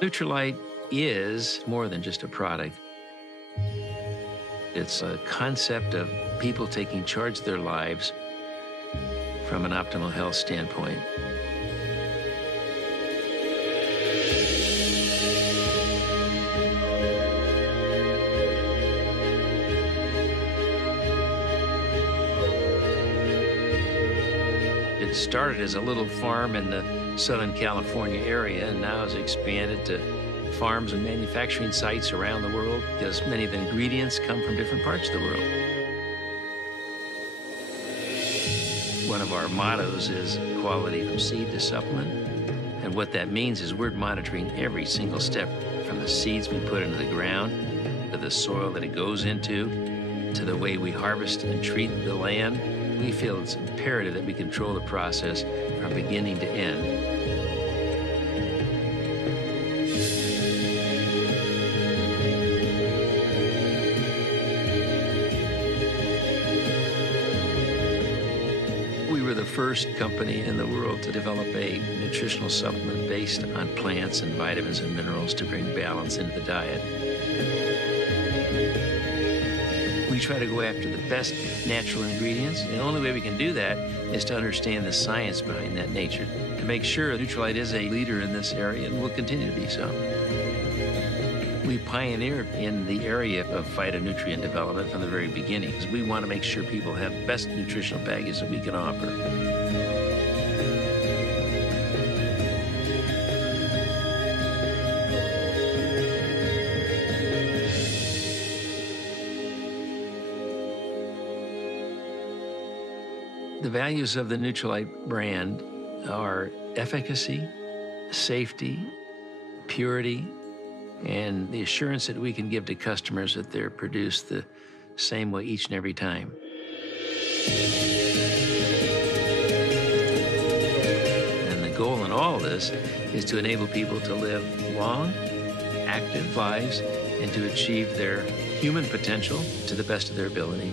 Nutrilite is more than just a product. It's a concept of people taking charge of their lives from an optimal health standpoint. It started as a little farm in the Southern California area and now has expanded to farms and manufacturing sites around the world because many of the ingredients come from different parts of the world. One of our mottos is quality from seed to supplement. And what that means is we're monitoring every single step from the seeds we put into the ground, to the soil that it goes into, to the way we harvest and treat the land. We feel it's imperative that we control the process from beginning to end. We were the first company in the world to develop a nutritional supplement based on plants and vitamins and minerals to bring balance into the diet. We try to go after the best natural ingredients. And the only way we can do that is to understand the science behind that nature, to make sure Nutrilite is a leader in this area and will continue to be so. We pioneered in the area of phytonutrient development from the very beginning, because we want to make sure people have the best nutritional package that we can offer. The values of the Nutrilite brand are efficacy, safety, purity, and the assurance that we can give to customers that they're produced the same way each and every time. And the goal in all of this is to enable people to live long, active lives and to achieve their human potential to the best of their ability.